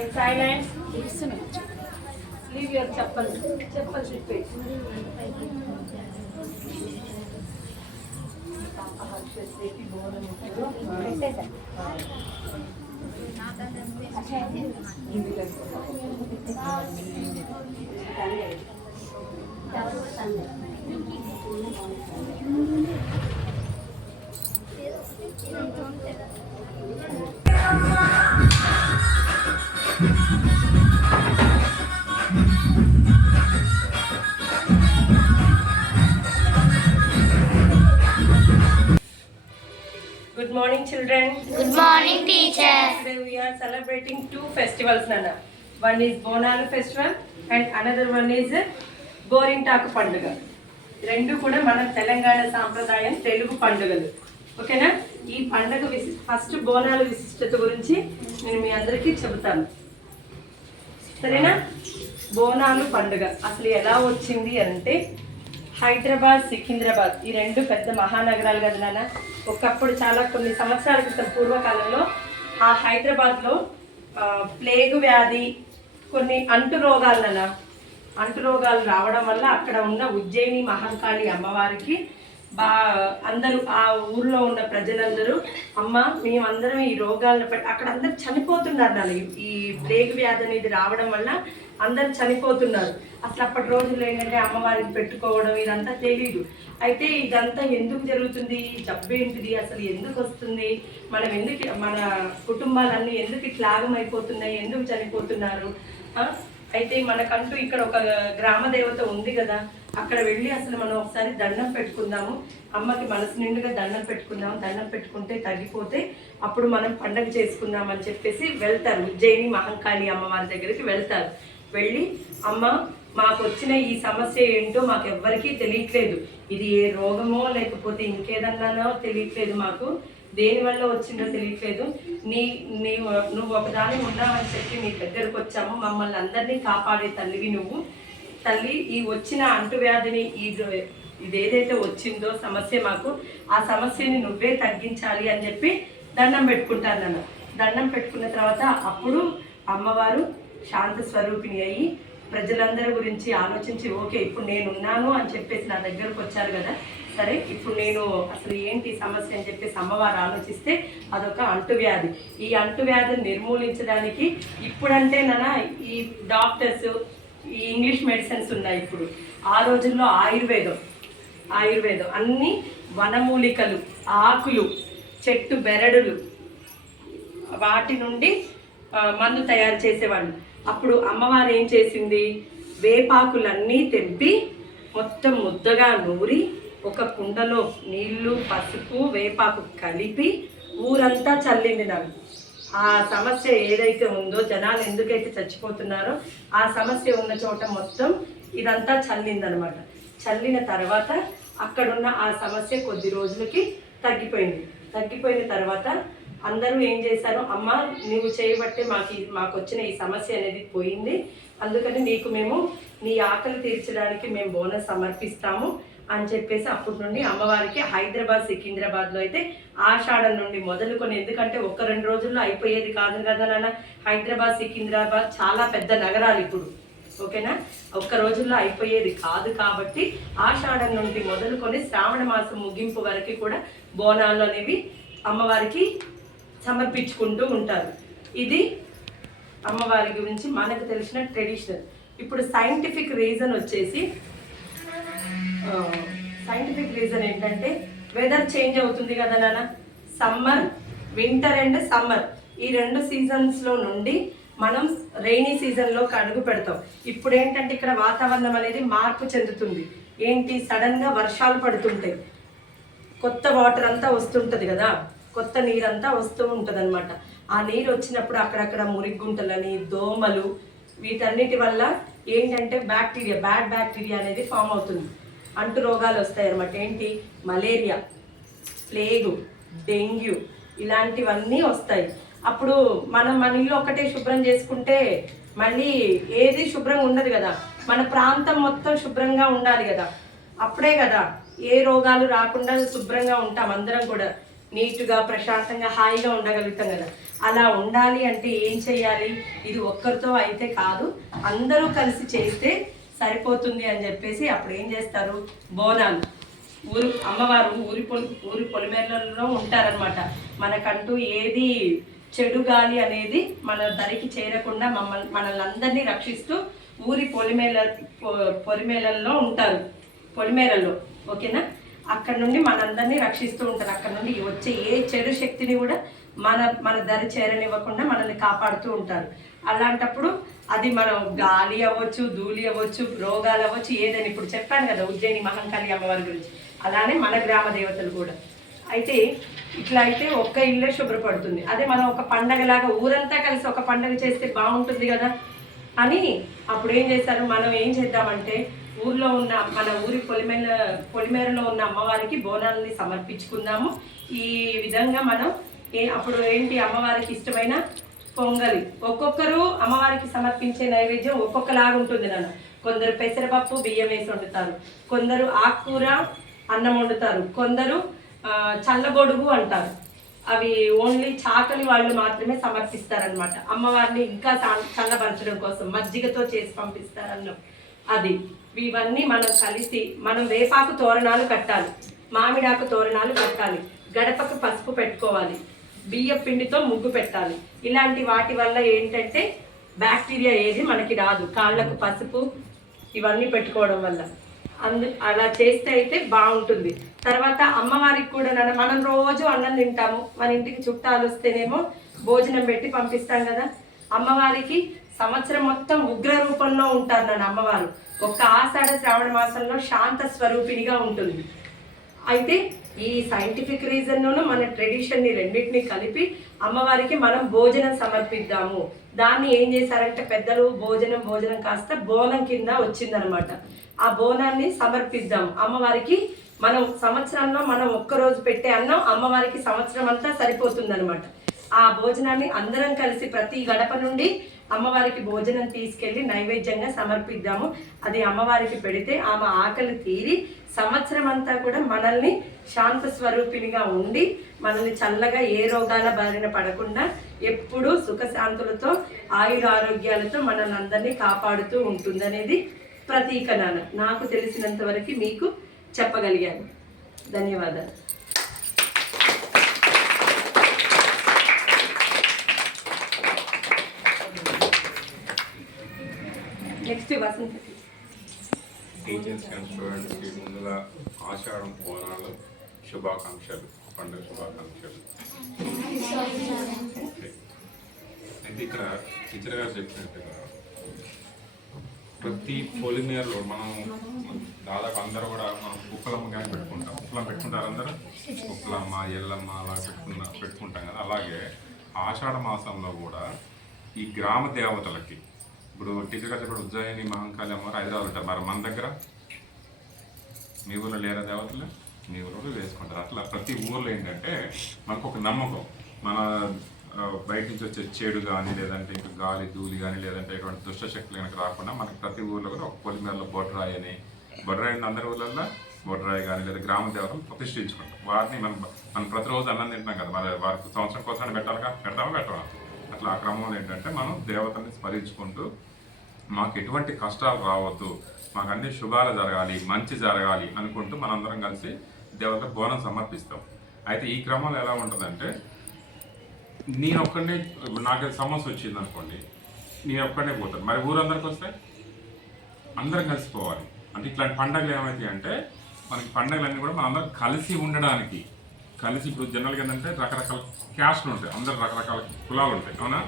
Silence. Leave your chappal. Chappal should face. Good morning, children. Good morning, teacher. Today we are celebrating two festivals, Nana. One is Bonalu festival and another one is Gorintaku Panduga. రెండు కూడా మన తెలంగాణ సాంప్రదాయం తెలుగు పండుగలు. ఓకేనా? ఈ పండుగ first బోనాల విశిష్టత గురించి నేను మీ అందరికీ చెబుతాను. సరేనా? బోనాలు పండుగ అసలు ఎలా వచ్చింది అంటే హైదరాబాద్, సికింద్రాబాద్ ఈ రెండు పెద్ద మహానగరాలు కదా నాన్న. ఒకప్పుడు కొన్ని సంవత్సరాల క్రితం పూర్వకాలంలో ఆ హైదరాబాద్లో ప్లేగు వ్యాధి, కొన్ని అంటు రోగాలు రావడం వల్ల అక్కడ ఉన్న ఉజ్జయిని మహంకాళి అమ్మవారికి అందరూ ఆ ఊర్లో ఉన్న ప్రజలందరూ అమ్మ మేమందరం ఈ రోగాలను అక్కడ అందరు చనిపోతున్నారు నాన్న. ఈ ప్లేగు వ్యాధి అనేది రావడం వల్ల అందరు చనిపోతున్నారు. అసలు అప్పటి రోజుల్లో ఏంటంటే అమ్మవారిని పెట్టుకోవడం ఇదంతా తెలీదు. అయితే ఇదంతా ఎందుకు జరుగుతుంది, జబ్బు ఏంటిది, అసలు ఎందుకు వస్తుంది, మన కుటుంబాలన్నీ ఎందుకు ఇట్లా ఆగమైపోతున్నాయి, ఎందుకు చనిపోతున్నారు. అయితే మనకంటూ ఇక్కడ ఒక గ్రామ దేవత ఉంది కదా, అక్కడ వెళ్ళి అసలు మనం ఒకసారి దండం పెట్టుకుందాము, అమ్మకి మనసు నిండుగా దండం పెట్టుకుందాము, దండం పెట్టుకుంటే తగ్గిపోతే అప్పుడు మనం పండగ చేసుకుందాం అని చెప్పేసి వెళ్తారు. ఉజ్జయిని మహంకాళి అమ్మవారి దగ్గరికి వెళ్తారు. వెళ్ళి అమ్మ మాకు వచ్చిన ఈ సమస్య ఏంటో మాకు ఎవ్వరికీ తెలియట్లేదు, ఇది ఏ రోగమో లేకపోతే ఇంకేదన్నానో తెలియట్లేదు, మాకు దేనివల్ల వచ్చిందో తెలియట్లేదు, నువ్వు ఒకదాని ఉన్నావని చెప్పి నీ దగ్గరకు వచ్చాము, మమ్మల్ని అందరినీ కాపాడే తల్లివి నువ్వు. తల్లి ఈ వచ్చిన అంటువ్యాధిని ఇదేదైతే వచ్చిందో సమస్య మాకు, ఆ సమస్యని నువ్వే తగ్గించాలి అని చెప్పి దండం పెట్టుకుంటాను నన్ను. దండం పెట్టుకున్న తర్వాత అప్పుడు అమ్మవారు శాంత స్వరూపిణి అయ్యి ప్రజలందరి గురించి ఆలోచించి ఓకే ఇప్పుడు నేనున్నాను అని చెప్పేసి నా దగ్గరకు వచ్చారు కదా, సరే ఇప్పుడు నేను అసలు ఏంటి సమస్య అని చెప్పేసి అమ్మవారు ఆలోచిస్తే అదొక అంటువ్యాధి. ఈ అంటువ్యాధిని నిర్మూలించడానికి ఇప్పుడంటే ఈ డాక్టర్స్, ఈ ఇంగ్లీష్ మెడిసిన్స్ ఉన్నాయి. ఇప్పుడు ఆ రోజుల్లో ఆయుర్వేదం అన్ని వనమూలికలు, ఆకులు, చెట్టు బెరడులు వాటి నుండి మందు తయారు చేసేవాళ్ళు. అప్పుడు అమ్మవారు ఏం చేసింది, వేపాకులన్నీ తెంపి మొత్తం ముద్దగా నూరి ఒక కుండలో నీళ్లు, పసుపు, వేపాకు కలిపి ఊరంతా చల్లింది నాకు. ఆ సమస్య ఏదైతే ఉందో, జనాలు ఎందుకైతే చచ్చిపోతున్నారో ఆ సమస్య ఉన్న చోట మొత్తం ఇదంతా చల్లిందనమాట. చల్లిన తర్వాత అక్కడున్న ఆ సమస్య కొద్ది రోజులకి తగ్గిపోయిన తర్వాత అందరూ ఏం చేశారు, అమ్మ నువ్వు చేయబట్టే మాకు వచ్చిన ఈ సమస్య అనేది పోయింది, అందుకని మేము నీ ఆకలి తీర్చడానికి మేము బోనస్ సమర్పిస్తాము అని చెప్పేసి అప్పటి నుండి అమ్మవారికి హైదరాబాద్, సికింద్రాబాద్లో అయితే ఆషాఢం నుండి మొదలుకొని, ఎందుకంటే 1-2 రోజుల్లో అయిపోయేది కాదు కదా నాన్న. హైదరాబాద్, సికింద్రాబాద్ చాలా పెద్ద నగరాలు ఇప్పుడు, ఓకేనా, 1 రోజుల్లో అయిపోయేది కాదు. కాబట్టి ఆషాఢం నుండి మొదలుకొని శ్రావణ మాసం ముగింపు వరకు కూడా బోనాలు అనేవి అమ్మవారికి సమర్పించుకుంటూ ఉంటారు. ఇది అమ్మవారి గురించి మనకు తెలిసిన ట్రెడిషనల్. ఇప్పుడు సైంటిఫిక్ రీజన్ ఏంటంటే వెదర్ చేంజ్ అవుతుంది కదా నాన్న. సమ్మర్, వింటర్ అండ్ సమ్మర్ ఈ 2 సీజన్స్లో నుండి మనం రెయినీ సీజన్లోకి అడుగు పెడతాం. ఇప్పుడు ఏంటంటే ఇక్కడ వాతావరణం అనేది మార్పు చెందుతుంది. ఏంటి, సడన్గా వర్షాలు పడుతుంటాయి, కొత్త వాటర్ అంతా వస్తుంటుంది కదా, కొత్త నీరంతా వస్తూ ఉంటుంది అనమాట. ఆ నీరు వచ్చినప్పుడు అక్కడక్కడ మురిగుంటలని, దోమలు, వీటన్నిటి వల్ల ఏంటంటే బ్యాడ్ బ్యాక్టీరియా అనేది ఫామ్ అవుతుంది. అంటు రోగాలు వస్తాయి అనమాట. ఏంటి, మలేరియా, ప్లేగు, డెంగ్యూ ఇలాంటివన్నీ వస్తాయి. అప్పుడు మన ఇల్లు ఒకటే శుభ్రం చేసుకుంటే మళ్ళీ ఏది శుభ్రంగా ఉండదు కదా, మన ప్రాంతం మొత్తం శుభ్రంగా ఉండాలి కదా, అప్పుడే కదా ఏ రోగాలు రాకుండా శుభ్రంగా ఉంటాం, అందరం కూడా నీట్గా ప్రశాంతంగా హాయిగా ఉండగలుగుతాం కదా. అలా ఉండాలి అంటే ఏం చేయాలి? ఇది ఒక్కరితో అయితే కాదు, అందరూ కలిసి చేస్తే సరిపోతుంది అని చెప్పేసి అప్పుడు ఏం చేస్తారు, బోనాలు అమ్మవారు ఊరి పొలిమేరలలో ఉంటారనమాట. మనకంటూ ఏది చెడు గాలి అనేది మన దరికి చేరకుండా మనల్ని అందరినీ రక్షిస్తూ ఊరి పొలిమేరల్లో ఉంటారు, పొలిమేరల్లో. ఓకేనా? అక్కడ నుండి మనందరినీ రక్షిస్తూ ఉంటారు. అక్కడ నుండి వచ్చే ఏ చెడు శక్తిని కూడా మన దరి చేరనివ్వకుండా మనల్ని కాపాడుతూ ఉంటారు. అలాంటప్పుడు అది మనం గాలి అవ్వచ్చు, ధూళి అవ్వచ్చు, రోగాలు అవ్వచ్చు, ఏదైనా ఇప్పుడు చెప్పాను కదా ఉజ్జయిని మహంకాళి అమ్మవారి గురించి, అలానే మన గ్రామ దేవతలు కూడా. అయితే ఇట్లా అయితే ఒక్క ఇల్లే శుభ్రపడుతుంది. అదే మనం ఒక పండగలాగా ఊరంతా కలిసి ఒక పండగ చేస్తే బాగుంటుంది కదా అని అప్పుడు ఏం చేశారు, మనం ఏం చేద్దామంటే ఊర్లో ఉన్న మన ఊరి పొలిమేరలో ఉన్న అమ్మవారికి బోనాలని సమర్పించుకుందాము. ఈ విధంగా మనం అప్పుడు ఏంటి, అమ్మవారికి ఇష్టమైన పొంగలి, ఒక్కొక్కరు అమ్మవారికి సమర్పించే నైవేద్యం ఒక్కొక్కలాగా ఉంటుంది నాన్న. కొందరు పెసరపప్పు బియ్యం వేసి వండుతారు, కొందరు ఆకుకూర అన్నం వండుతారు, కొందరు చల్లగొడుగు అంటారు. అవి ఓన్లీ చాకలి వాళ్ళు మాత్రమే సమర్పిస్తారనమాట. అమ్మవారిని ఇంకా చల్లబరచడం కోసం మజ్జిగతో చేసి పంపిస్తారన్నాం. అది ఇవన్నీ మనం కలిసి మనం వేపాకు తోరణాలు కట్టాలి, మామిడాకు తోరణాలు కట్టాలి, గడపకు పసుపు పెట్టుకోవాలి, బియ్య పిండితో ముగ్గు పెట్టాలి. ఇలాంటి వాటి వల్ల ఏంటంటే బ్యాక్టీరియా ఏది మనకి రాదు, కాళ్ళకు పసుపు ఇవన్నీ పెట్టుకోవడం వల్ల. అలా చేస్తే అయితే బాగుంటుంది. తర్వాత అమ్మవారికి కూడా మనం రోజు అన్నం తింటాము, మన ఇంటికి చుట్టాలు వస్తేనేమో భోజనం పెట్టి పంపిస్తాం కదా. అమ్మవారికి సంవత్సరం మొత్తం ఉగ్ర రూపంలో ఉంటారు అమ్మవారు. ఒక్క ఆషాఢ శ్రావణ మాసంలో శాంత స్వరూపిణిగా ఉంటుంది. అయితే ఈ సైంటిఫిక్ రీజన్లోనూ మన ట్రెడిషన్ని రెండింటిని కలిపి అమ్మవారికి మనం భోజనం సమర్పిద్దాము. దాన్ని ఏం చేశారంటే పెద్దలు భోజనం కాస్త బోనం కింద వచ్చిందనమాట. ఆ బోనాన్ని సమర్పిద్దాం అమ్మవారికి. మనం సంవత్సరంలో మనం ఒక్కరోజు పెట్టే అన్నం అమ్మవారికి సంవత్సరం అంతా సరిపోతుందనమాట. ఆ భోజనాన్ని అందరం కలిసి ప్రతి గడప నుండి అమ్మవారికి భోజనం తీసుకెళ్ళి నైవేద్యంగా సమర్పిద్దాము. అది అమ్మవారికి పెడితే ఆమె ఆకలి తీరి సంవత్సరం అంతా కూడా మనల్ని శాంత స్వరూపిణిగా ఉండి మనల్ని చల్లగా ఏ రోగాల బారిన పడకుండా ఎప్పుడూ సుఖశాంతులతో ఆయురారోగ్యాలతో మనల్ని అందరినీ కాపాడుతూ ఉంటుందనేది ప్రతీక. నాకు తెలిసినంత వరకు మీకు చెప్పగలిగాను. ధన్యవాదాలు. Next Vasantha. టీచర్స్ అండ్ స్టూడెంట్స్కి ముందుగా ఆషాఢం బోనాలు శుభాకాంక్షలు, పండుగ శుభాకాంక్షలు. అయితే ఇక్కడ టీచర్ గారు చెప్పినట్టుగా ప్రతి పొలిమేరలో మనం దాదాపు అందరూ కూడా మనం ఉప్పలమ్మ కానీ పెట్టుకుంటాం. ఉప్పలం పెట్టుకుంటారు అందరూ, ఉప్పలమ్మ ఎల్లమ్మ అలా పెట్టుకుంటాం కదా. అలాగే ఆషాఢ మాసంలో కూడా ఈ గ్రామ దేవతలకి, ఇప్పుడు టీచర్ గారు చెప్పిన ఉజ్జయిని మహంకాళి అమ్మవారు హైదరాబాద్ ఉంటారు, మరి మన దగ్గర మీ ఊళ్ళో లేరా దేవతలు? మీ ఊళ్ళో వేసుకుంటారు. అట్లా ప్రతి ఊర్లో ఏంటంటే మనకు ఒక నమ్మకం, మన బయట నుంచి వచ్చే చెడు కానీ లేదంటే ఇంకా గాలి ధూళి కానీ లేదంటే ఎటువంటి దుష్టశక్తులు కనుక రాకుండా మనకి ప్రతి ఊర్లో కూడా ఒక పొలిమేరలో బొడ్రాయి అని, బొడ్రాయి అందరి ఊళ్ళల్లో బొడ్రాయి కానీ లేదా గ్రామ దేవతలు ప్రతిష్ఠించుకుంటాం. వాటిని మనం ప్రతిరోజు అన్నం తింటున్నాం కదా, మరి వారికి సంవత్సరం కోసం పెట్టామా. అట్లా ఆ క్రమంలో ఏంటంటే మనం దేవతల్ని స్మరించుకుంటూ మాకు ఎటువంటి కష్టాలు రావద్దు, మాకు అన్ని శుభాలు జరగాలి, మంచి జరగాలి అనుకుంటూ మనందరం కలిసి దేవతలకు బోనం సమర్పిస్తాం. అయితే ఈ క్రమంలో ఎలా ఉంటుందంటే, నేను ఒక్కడనే, నాకు సమస్య వచ్చింది అనుకోండి, నేను ఒక్కడనే పోతాను, మరి ఊరందరికి వస్తే అందరం కలిసిపోవాలి. అంటే ఇట్లాంటి పండుగలు ఏమైతాయి అంటే, మనకి పండుగలన్నీ కూడా మనం అందరం కలిసి ఉండడానికి, కలిసి ఇప్పుడు జనరల్గా ఏంటంటే రకరకాల క్యాస్ట్లు ఉంటాయి, అందరు రకరకాల కులాలు ఉంటాయి, అవునా?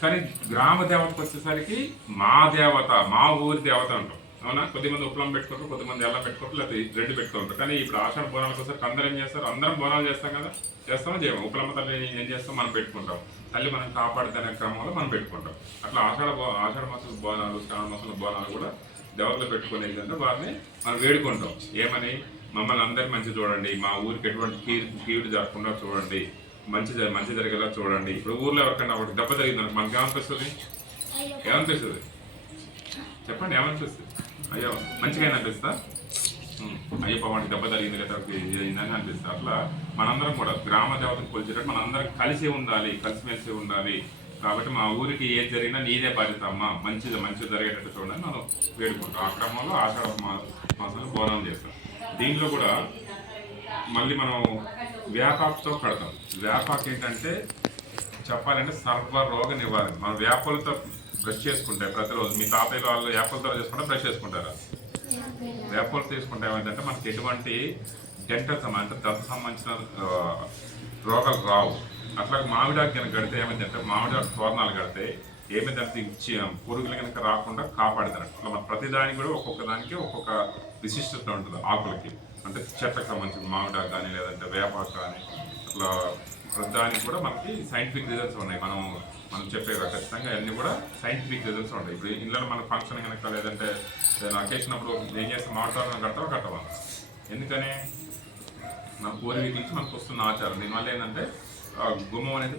కానీ గ్రామ దేవతకు వచ్చేసరికి మా దేవత, మా ఊరి దేవత అంటాం, అవునా? కొద్దిమంది ఉప్పలం పెట్టుకుంటారు, కొద్దిమంది ఎల్లం పెట్టుకుంటారు, లేకపోతే రెండు పెట్టుకుంటారు. కానీ ఇప్పుడు ఆషాఢ బోనాలకు వచ్చేసరికి అందరూ ఏం చేస్తారు, అందరం బోనాలు చేస్తాం కదా, చేస్తామో చేయము. ఉప్పలమ్మ తల్లి ఏం చేస్తాం, మనం పెట్టుకుంటాం, తల్లి మనం కాపాడుతున్న క్రమంలో మనం పెట్టుకుంటాం. అట్లా ఆషాఢ మాసం బోనాలు, శ్రావణ మాసంలో బోనాలు కూడా దేవతలు పెట్టుకునేది అంటే వారిని మనం వేడుకుంటాం. ఏమని, మమ్మల్ని అందరినీ మంచి చూడండి, మా ఊరికి ఎటువంటి కీడు జరగకుండా చూడండి, మంచి జరిగేలా చూడండి. ఇప్పుడు ఊర్లో ఎవరికైనా ఒకటి దెబ్బ జరిగింది మనకి ఏమనిపిస్తుంది? చెప్పండి, ఏమనిపిస్తుంది? అయ్యో మంచిగా అనిపిస్తా? అయ్యప్ప వాడికి దెబ్బ తగిలింది లేదా ఇది అయిందని అనిపిస్తుంది. అట్లా మనందరం కూడా గ్రామ దేవతను కొలిచేటట్టు మనందరం కలిసి ఉండాలి, కలిసిమెలిసి ఉండాలి. కాబట్టి మా ఊరికి ఏది జరిగినా నీదే బాధ్యత అమ్మా, మంచిగా జరిగేటట్టు చూడండి మనం వేడుకుంటాం. ఆ క్రమంలో ఆషాఢ మాసంలో బోనం చేస్తాం. దీంట్లో కూడా మళ్ళీ మనం వేపాకుతో కడతాం. వేపాకు ఏంటంటే చెప్పాలంటే సర్వరోగ నివారణ. మనం వేపలతో బ్రష్ చేసుకుంటే ప్రతిరోజు మీ తాతయ్య వాళ్ళు వేపలతో చేసుకుంటే బ్రష్ చేసుకుంటారా? వేపలు తీసుకుంటే ఏమైందంటే మనకి ఎటువంటి డెంటల్ అంటే దంత సంబంధించిన రోగాలు రావు. అట్లా మామిడాకు కనుక కడితే ఏమైందంటే మామిడాకు తోరణాలు కడితే ఏమైందంటే పురుగులు కనుక రాకుండా కాపాడుతారు. అట్లా మన ప్రతిదానికి కూడా ఒక్కొక్క దానికి ఒక్కొక్క విశిష్టత ఉంటుంది. ఆకులకి అంటే చెట్లకు సంబంధించిన మామిడాకు కానీ లేదంటే వేపాకు కానీ అట్లా ప్రతిదానికి కూడా మనకి సైంటిఫిక్ రిజల్ట్స్ ఉన్నాయి. మనం చెప్పే ఖచ్చితంగా అన్నీ కూడా సైంటిఫిక్ రిజల్ట్స్ ఉంటాయి. ఇప్పుడు ఇళ్ళలో మన ఫంక్షన్ కనుక లేదంటే అకేసినప్పుడు ఏం చేస్తే మామిడితోరణం కట్టవా? ఎందుకని మన పూర్వీకుల నుంచి మనకు వస్తున్న ఆచారం. దీనివల్ల ఏంటంటే గుమ్మం అనేది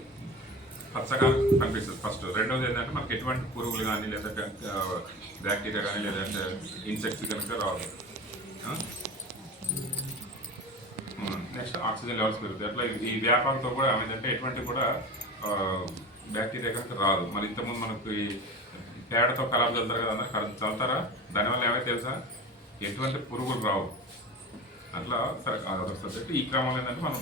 పచ్చగా కనిపిస్తుంది ఫస్ట్. రెండవది ఏంటంటే మనకి ఎటువంటి పురుగులు కానీ లేదంటే బ్యాక్టీరియా కానీ లేదంటే ఇన్సెక్ట్స్ కనుక రాదు. నెక్స్ట్ ఆక్సిజన్ లెవెల్స్ పెరుగుతాయి. అట్లా ఈ వ్యాపారంతో కూడా ఏమైందంటే ఎటువంటి కూడా బ్యాక్టీరియా కనుక రాదు. మరి ఇంతకుముందు మనకు ఈ పేడతో కలప చల్లుతారు కదా, అందరూ చల్లుతారా? దానివల్ల ఏమైతే తెలుసా? ఎటువంటి పురుగులు రావు. అట్లా సరే అదొక సబ్జెక్ట్. ఈ క్రమంలో ఏంటంటే మనం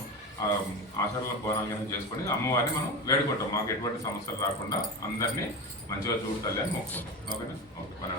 ఆచారాల బోనాలు చేసుకొని అమ్మవారిని మనం వేడుకుంటాం. మాకు ఎటువంటి సమస్యలు రాకుండా అందరినీ మంచిగా చూడాలి అని మొక్కుకుంటాం. ఓకేనా? ఓకే, పని.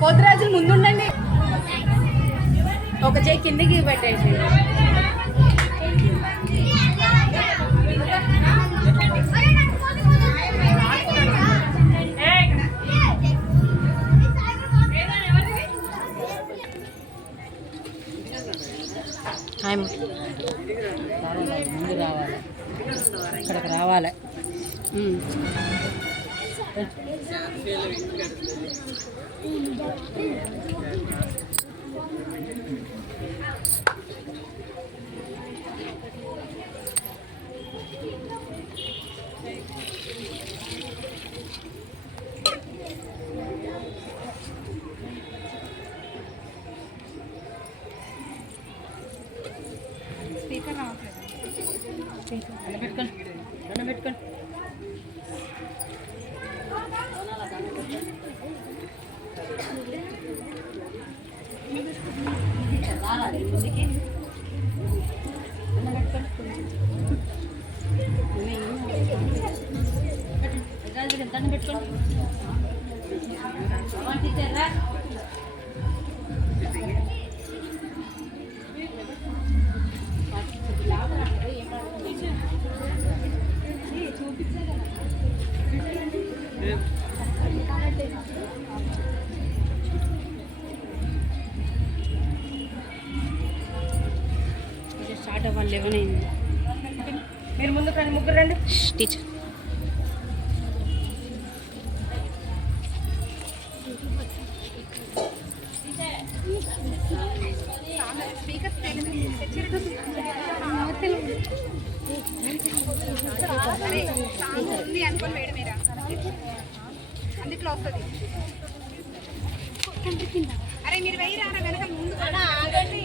పోతురాజులు ముందుండండి. ఒక చేయి కిందకి పెట్టేసి ముందు రావాలి, ఇక్కడికి రావాలి. రావాలి ముందుకి. దండం పెట్టుకోండి. టీచర్ రా. స్టార్ట్ అవ్వాలి 11 అయింది. మీరు ముందుకు రండి, ముగ్గురు రండి. టీచర్ అందుట్లో వస్తుంది. అరే మీరు వెయ్యి రారా వెనక ముందు రండి.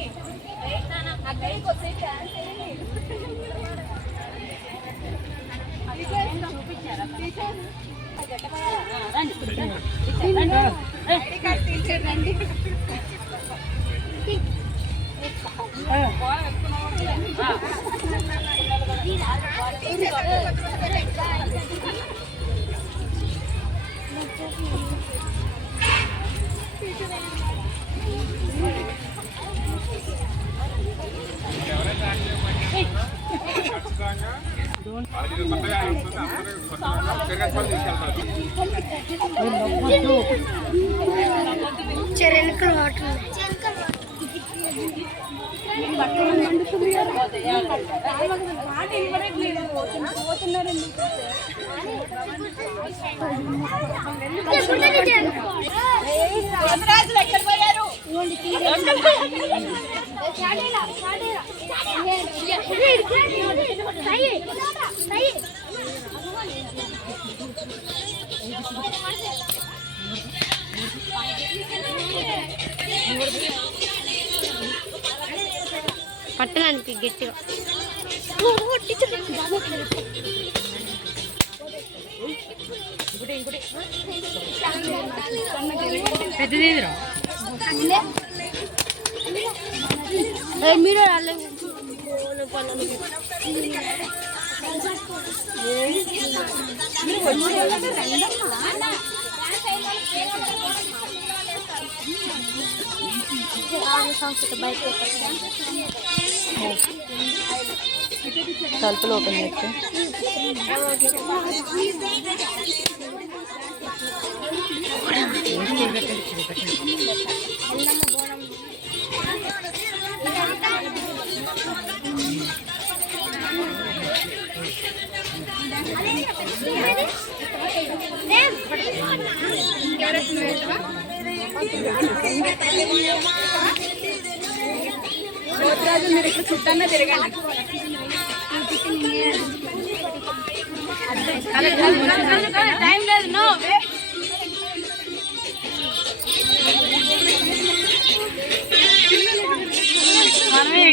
చెరెనకల్ వాటర్ పట్టడానికి గట్టిగా పెద్దదేదిరా మీరు తలుపులు ఓపెన్ చేస్తే రోజు మీరు ఇక్కడ చుట్టన్నా తిరగండి. టైం లేదు. నో మనమే